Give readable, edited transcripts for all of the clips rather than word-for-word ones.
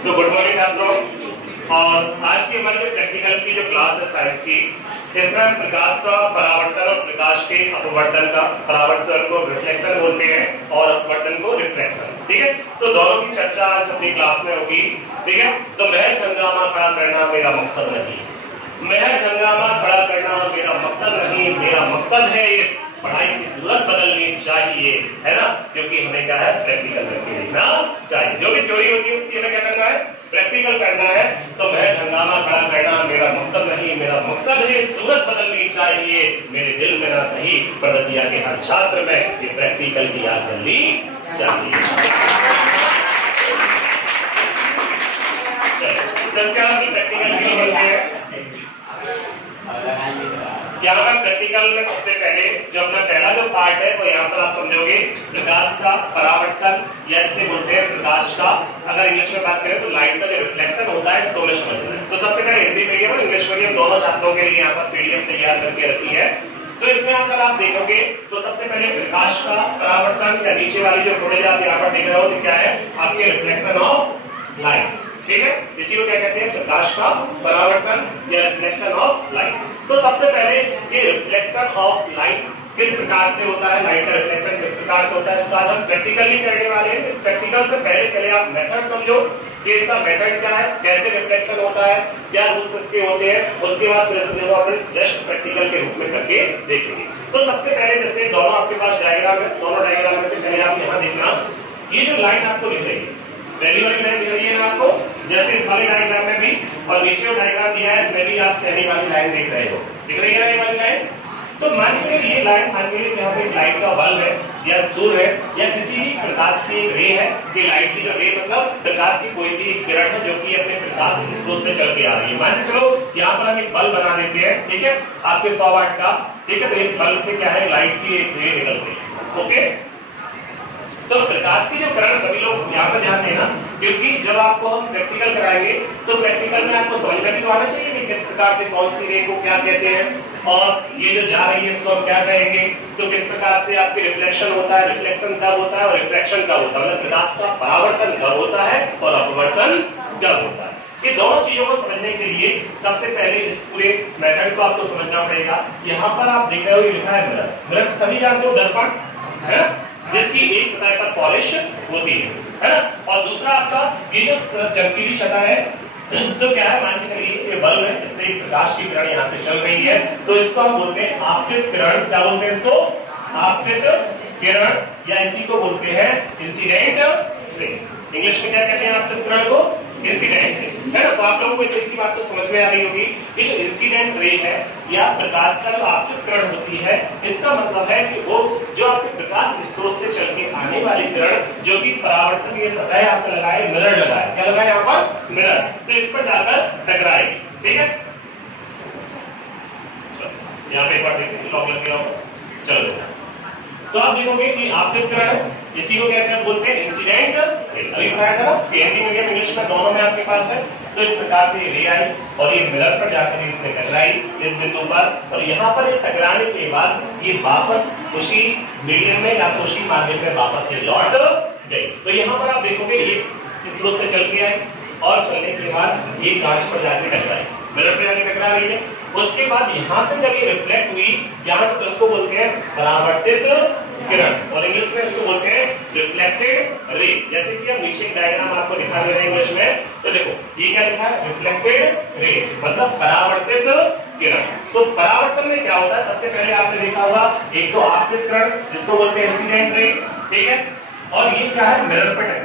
तो good morning छात्रों। और आज की हमारी जो टेक्निकल की जो क्लास है साइंस की, इसमें हम प्रकाश का परावर्तन और प्रकाश के अपवर्तन का, परावर्तन को रिफ्लेक्शन बोलते हैं और अपवर्तन को रिफ्लेक्शन, ठीक है। तो दोनों की चर्चा आज अपनी क्लास में होगी, ठीक है। तो महज हंगामा खड़ा करना मेरा मकसद नहीं, महज हंगामा खड़ा करना मेरा मकसद नहीं, मेरा मकसद है ये पढ़ाई की सूरत बदलनी चाहिए, है ना। क्योंकि हमें क्या है, प्रैक्टिकल करके देखना चाहिए। जो भी थ्योरी होती है उसकी हमें क्या करना है, प्रैक्टिकल करना है। तो महज हंगामा खड़ा करना मेरा मकसद नहीं, मेरा मकसद है सूरत बदलनी चाहिए मेरे दिल में ना सही प्रगतिया के हर छात्र में ये प्रैक्टिकल की याद जल्दी चाहिए। प्रैक्टिकल की बोलते हैं। यहाँ पर प्रैक्टिकल में सबसे पहले जो अपना पहला जो पार्ट है, तो यहाँ पर आप समझोगे प्रकाश का परावर्तन या जिसे बोलते हैं प्रकाश का, अगर इंग्लिश में बात करें तो लाइट का जो रिफ्लेक्शन होता है इसको हमें समझना है। तो सबसे पहले हिंदी मीडियम और इंग्लिश मीडियम दोनों छात्रों के लिए यहाँ पर पीडीएफ तैयार करके रखी है। तो इसमें अगर आप देखोगे तो सबसे पहले प्रकाश का परावर्तन या नीचे वाली जो फुटेज आप यहाँ पर देख रहे हो तो क्या है, आपके रिफ्लेक्शन ऑफ लाइट, ठीक है। इसी को क्या कहते हैं, प्रकाश का परावर्तन या रिफ्लेक्शन ऑफ लाइट। तो सबसे पहले ये रिफ्लेक्शन ऑफ लाइट किस प्रकार से होता है, लाइट का रिफ्लेक्शन किस प्रकार से होता है, इसका हम प्रैक्टिकली करने वाले हैं। प्रैक्टिकल से पहले आप मेथड समझो कि इसका मेथड क्या है, कैसे रिफ्लेक्शन होता है, क्या रूल्स इसके होते हैं, उसके बाद फिर इसको अपन जस्ट प्रैक्टिकल के रूप में करके देखेंगे। तो सबसे पहले जैसे दोनों आपके पास डायग्राम है, दोनों डायग्राम में से पहले आप यहाँ देखना, ये जो लाइन आपको दिख रही है, पहली वाली लाइन दिख रही है ना आपको, जैसे इस वाले डायग्राम में भी, और नीचे जो डायग्राम दिया है इसमें भी आप पहली वाली लाइन देख रहे हो, दिख रही है ये वाली लाइन। तो मान लीजिए ये लाइन, मान लीजिए यहाँ पे लाइट का बल्ब है या सूर्य है या किसी भी प्रकाश की रे है, कि लाइट की जो रे मतलब प्रकाश की कोई भी किरण है जो कि अपने प्रकाश स्रोत से चल के आ रही है। मान लीजिए चलो यहाँ पर हम एक बल्ब बना देते हैं, ठीक है, आपके 100 वाट का, ठीक है। तो इस बल्ब से क्या है, लाइट की एक रे निकल रही है, ओके। तो प्रकाश की जो किरण, सभी लोग यहाँ पर ध्यान देना, क्योंकि जब आपको हम प्रैक्टिकल कराएंगे तो प्रैक्टिकल में आपको समझ में भी तो आना चाहिए कि किस प्रकार से कौन सी रे को क्या कहते हैं, और ये जो जा रही है इसको हम क्या कहेंगे, तो किस प्रकार से आपकी रिफ्लेक्शन होता है, रिफ्लेक्शन कब होता है और रिफ्रैक्शन कब होता है, मतलब प्रकाश का परावर्तन कब होता है और अपवर्तन कब होता है। ये दोनों चीजों को समझने के लिए सबसे पहले इस पूरे मेथड को आपको समझना पड़ेगा। यहाँ पर आप देख रहे हो ये लिखा है मिरर, मिरर सभी जानते हो, दर्पण है ना, जिसकी एक सतह पर पॉलिश होती है ना, और दूसरा आपका ये जो चमकीली सतह है, तो क्या है, मान के चलिए ये बल्ब है, इससे प्रकाश की किरण यहाँ से चल रही है, तो इसको हम बोलते हैं आपतित किरण। क्या बोलते हैं इसको, आपतित किरण, या इसी को बोलते हैं इंसिडेंट रे। इंग्लिश में क्या कहते हैं आपतित किरण को, इंसिडेंट रे, है ना। तो आप लोगों को इसी बात तो समझ में आ रही होगी कि जो इंसिडेंट रे है या प्रकाश का जो आपतित किरण होती है, इसका मतलब है कि वो जो आपके प्रकाश स्रोत से चल के आने वाली किरण जो कि परावर्तन ये सतह आपको लगाए, मिरर लगाए, क्या लगाए यहाँ पर, मिरर, तो इस पर जाकर टकराएगी, ठीक है। यहाँ पे एक बार देखिए लॉक लग गया होगा, चलो। तो आप देखोगे कि आपतित किरण, इसी को कहते हैं, बोलते हैं इंसिडेंट रे। अभी बताया था ना, हिंदी मीडियम इंग्लिश में दोनों में आपके पास है। तो इस प्रकार से ये रे आई और ये मिरर पर जाकर इसने टकराई इस बिंदु पर, और यहाँ पर ये टकराने के बाद ये वापस उसी मीडियम में या उसी माध्यम में वापस ये लौट गई। तो यहाँ पर आप देखोगे ये इस स्रोत से चल के आई और चलने के बाद ये कांच पर जाकर टकराई, मिरर पे जाकर टकरा रही है। उसके बाद यहाँ से जब ये रिफ्लेक्ट हुई, यहाँ से तो इसको बोलते हैं परावर्तित किरण, और इंग्लिश में इसको बोलते हैं रिफ्लेक्टेड रे। जैसे कि अब नीचे डायग्राम आपको दिखा दे रहे हैं इंग्लिश में, तो देखो ये क्या लिखा है, रिफ्लेक्टेड रे मतलब परावर्तित किरण। तो परावर्तन में क्या होता है, सबसे पहले आपने देखा होगा एक तो आपतित किरण जिसको बोलते हैं इंसिडेंट रे, ठीक है, और ये क्या है, मिरर पर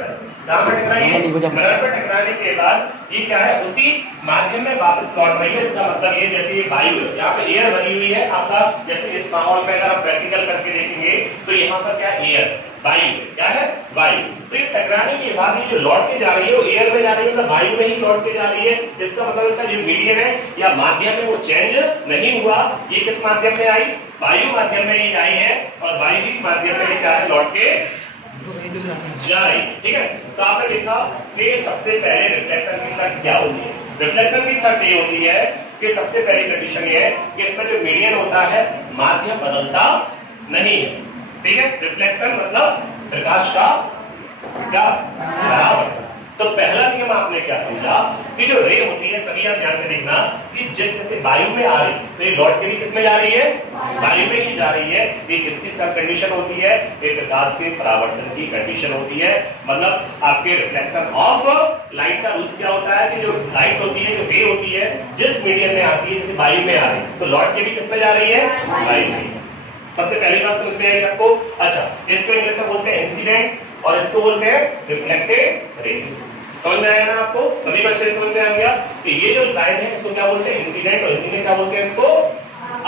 टकराई, मिरर पर टकराने के बाद ये क्या है, उसी माध्यम में वापस लौट रही है। इसका मतलब ये जैसे ये वायु है, यहाँ पे एयर भरी हुई है आपका, जैसे इस माहौल में अगर आप प्रैक्टिकल करके देखेंगे तो यहाँ पर क्या एयर, वायु, क्या है, वायु। तो ये टकराने के बाद ये जो लौट के जा रही है वो एयर में जा रही है, मतलब वायु में ही लौट के जा रही है। इसका मतलब इसका जो मीडियम है या माध्यम है वो चेंज नहीं हुआ, ये किस माध्यम में आई, वायु माध्यम में ही आई है, और वायु ही माध्यम में क्या है, लौट के जा रही है, ठीक है। तो आपने देखा कि सबसे पहले रिफ्लेक्शन की शर्त क्या होती है, रिफ्लेक्शन की शर्त ये होती है कि सबसे पहली कंडीशन ये है कि इसमें जो मीडियम होता है माध्यम बदलता नहीं है, ठीक है। रिफ्लेक्शन मतलब प्रकाश का क्या, परावर्तन। तो पहला नियम आपने आपने क्या समझा कि जो रे होती है, सभी आप ध्यान से देखना कि जिससे वायु में आ रही तो ये लौट के भी किसमें जा रही है, वायु में ही जा रही है। ये किसकी सब कंडीशन होती है, एक प्रकाश के परावर्तन की कंडीशन होती है। मतलब आपके रिफ्लेक्शन ऑफ लाइट का रूल्स क्या होता है कि जो लाइट होती है, जो रे होती है, जिस मीडियम में आती है, जैसे वायु में आ रही है तो लौट के भी किसमें जा रही है, वायु में। सबसे पहली बात समझ में आई आपको। अच्छा, इसको इंग्लिश में बोलते हैं इंसिडेंट और इसको बोलते हैं रिफ्लेक्टेड रे। समझ में आया ना आपको, सभी बच्चे समझ में आ गया कि ये जो लाइट है इसको क्या बोलते हैं, इंसिडेंट, और हिंदी में क्या बोलते हैं इसको,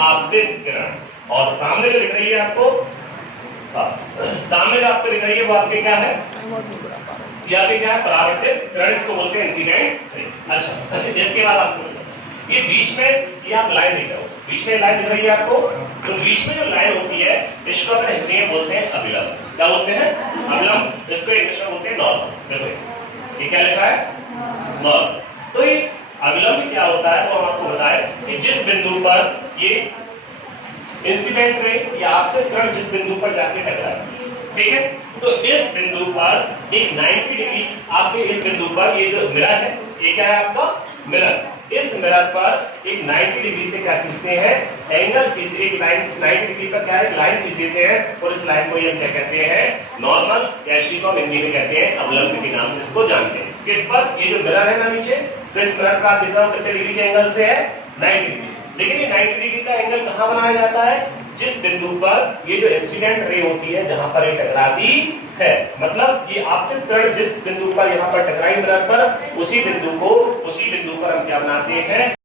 आपतित किरण। और सामने जो दिख रही है आपको, सामने जो आपको दिख रही है वो आपके क्या है, ये आपके क्या है, परावर्तित किरण, इसको बोलते हैं इंसिडेंट रे। अच्छा, इसके बाद आप समझ ये बीच में ये आप लाइन देख रहे हो, बीच में लाइन दिख रही है आपको, तो बीच में जो लाइन होती है इसको अपन हिंदी में बोलते हैं अभिलंब। क्या बोलते हैं, अभिलंब। इसको इंग्लिश में बोलते हैं नॉर्मल। देखो ये क्या लिखा है, नॉर्मल। तो ये अभिलंब क्या होता है वो हम आपको बताएं कि जिस बिंदु पर ये इंसिडेंट रे या आपतित किरण जिस बिंदु पर जाके टकराती है, ठीक है, तो इस बिंदु पर एक 90 डिग्री, आपके इस बिंदु पर ये जो मिरर है, ये क्या है आपका मिरर, इस मिरर पर एक 90 डिग्री से क्या खींचते हैं, एंगल खींचते, एक लाइन 90 डिग्री पर क्या है, लाइन खींच देते हैं, और इस लाइन को हम क्या कहते हैं, नॉर्मल, या इसी को हिंदी में कहते हैं अवलंब के नाम से इसको जानते हैं। किस पर, ये जो मिरर है ना नीचे, तो इस मिरर का दिखा कितने डिग्री के एंगल से है, 90 डिग्री। लेकिन ये 90 डिग्री का एंगल कहां बनाया जाता है, जिस बिंदु पर ये जो इंसिडेंट रे होती है जहां पर ये टकराती है, मतलब ये आपतित किरण जिस बिंदु पर यहाँ पर टकराई मिरर पर, उसी बिंदु पर हम क्या बनाते हैं,